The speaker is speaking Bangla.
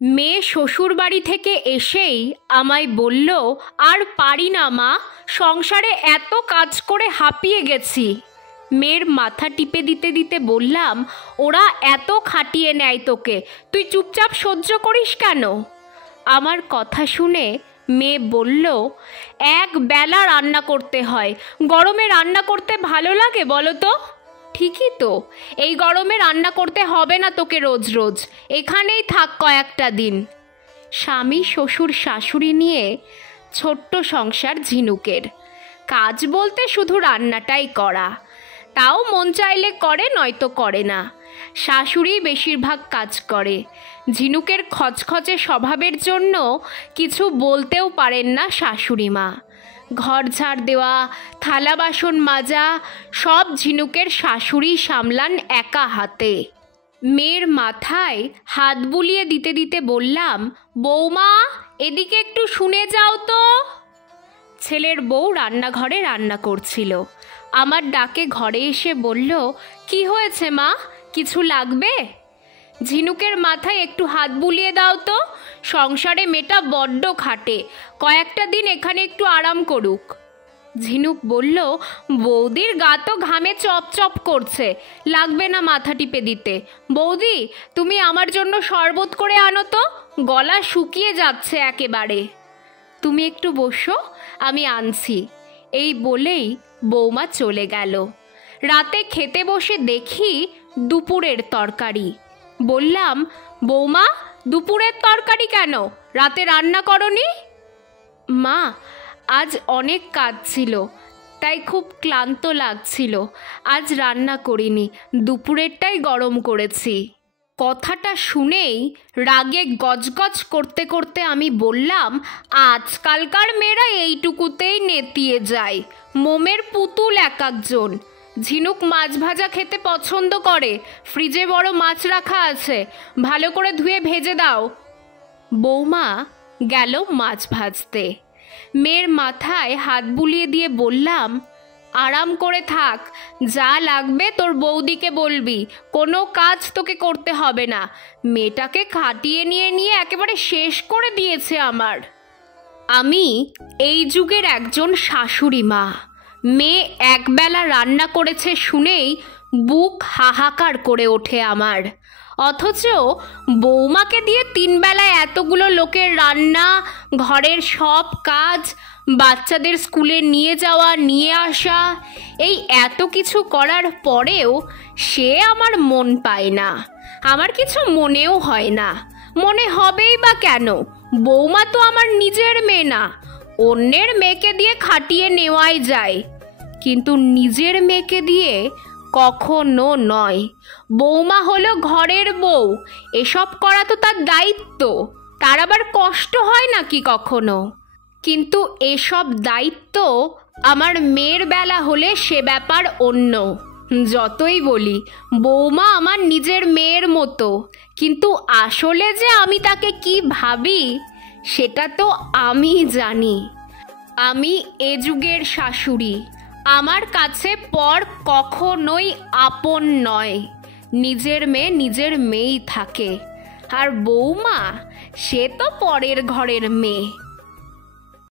মেয়ে শ্বশুর বাড়ি থেকে এসেই আমায় বলল, আর পারি না মা, সংসারে এত কাজ করে হাঁপিয়ে গেছি। মেয়ের মাথা টিপে দিতে দিতে বললাম, ওরা এত খাটিয়ে নেয় তোকে, তুই চুপচাপ সহ্য করিস কেন? আমার কথা শুনে মেয়ে বলল, এক বেলা রান্না করতে হয়, গরমে রান্না করতে ভালো লাগে বলো তো? ঠিকই তো, এই গরমে রান্না করতে হবে না তোকে রোজ রোজ, এখানেই থাক কয়েকটা দিন। স্বামী শ্বশুর শাশুড়ি নিয়ে ছোট্ট সংসার ঝিনুকের। কাজ বলতে শুধু রান্নাটাই করা, তাও মন চাইলে করে, নয়তো করে না। শাশুড়ি বেশিরভাগ কাজ করে। ঝিনুকের খচখচে স্বভাবের জন্য কিছু বলতেও পারেন না শাশুড়ি মা। ঘর ঝাড় দেওয়া, থালা বাসন মাজা সব ঝিনুকের শাশুড়ি সামলান একা হাতে। মেয়ের মাথায় হাত বুলিয়ে দিতে দিতে বললাম, বৌমা এদিকে একটু শুনে যাও তো। ছেলের বউ রান্নাঘরে রান্না করছিল। আমার ডাকে ঘরে এসে বলল, কি হয়েছে মা, কিছু লাগবে? ঝিনুকের মাথায় একটু হাত বুলিয়ে দাও তো, সংসারে মেয়েটা বড্ড খাটে, কয়েকটা দিন এখানে একটু আরাম করুক। ঝিনুক বলল, বৌদির গা তো ঘামে চপ চপ করছে, লাগবে না মাথা টিপে দিতে। বৌদি তুমি আমার জন্য শরবত করে আনো তো, গলা শুকিয়ে যাচ্ছে একেবারে। তুমি একটু বসো, আমি আনছি। এই বলেই বৌমা চলে গেল। রাতে খেতে বসে দেখি দুপুরের তরকারি। বললাম, বৌমা দুপুরের তরকারি কেন, রাতে রান্না করনি? মা আজ অনেক কাজ ছিল, তাই খুব ক্লান্ত লাগছিল, আজ রান্না করিনি, দুপুরেরটাই গরম করেছি। কথাটা শুনেই রাগে গজগজ করতে করতে আমি বললাম, আজকালকার মেয়েরা এইটুকুতেই নেতিয়ে যায়, মোমের পুতুল এক একজন। ঝিনুক মাছ ভাজা খেতে পছন্দ করে, ফ্রিজে বড় মাছ রাখা আছে, ভালো করে ধুয়ে ভেজে দাও। বৌমা গেল মাছ ভাজতে। মেয়ের মাথায় হাত বুলিয়ে দিয়ে বললাম, আরাম করে থাক, যা লাগবে তোর বৌদিকে বলবি, কোনো কাজ তোকে করতে হবে না। মেয়েটাকে খাটিয়ে নিয়ে নিয়ে একেবারে শেষ করে দিয়েছে আমার। আমি এই যুগের একজন শাশুড়ি মা। মেয়ে একবেলা রান্না করেছে শুনেই বুক হাহাকার করে ওঠে আমার, অথচ বৌমাকে দিয়ে 3 বেলায় এতগুলো লোকের রান্না, ঘরের সব কাজ, বাচ্চাদের স্কুলে নিয়ে যাওয়া নিয়ে আসা, এই এত কিছু করার পরেও সে আমার মন পায় না, আমার কিছু মনেও হয় না। মনে হবেই বা কেন, বৌমা তো আমার নিজের মেয়ে না, অন্যের মেয়েকে দিয়ে খাটিয়ে নেওয়াই যায়, কিন্তু নিজের মেয়েকে দিয়ে কখনো নয়। বৌমা হলো ঘরের বউ, এসব করা তো তার দায়িত্ব, তার আবার কষ্ট হয় নাকি কখনো? কিন্তু এসব দায়িত্ব আমার মেয়ের বেলা হলে সে ব্যাপার অন্য। যতই বলি বৌমা আমার নিজের মেয়ের মতো, কিন্তু আসলে যে আমি তাকে কি ভাবি সেটা তো আমি জানি। আমি এ যুগের শাশুড়ি, আমার কাছে পর কখনোই আপন নয়। নিজের মেয়ে নিজের মেয়েই থাকে, আর বৌমা সে তো পরের ঘরের মেয়ে।